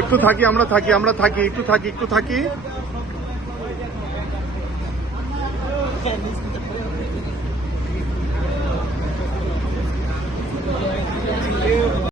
একটু থাকি আমরা থাকি আমরা থাকি একটু থাকি একটু থাকি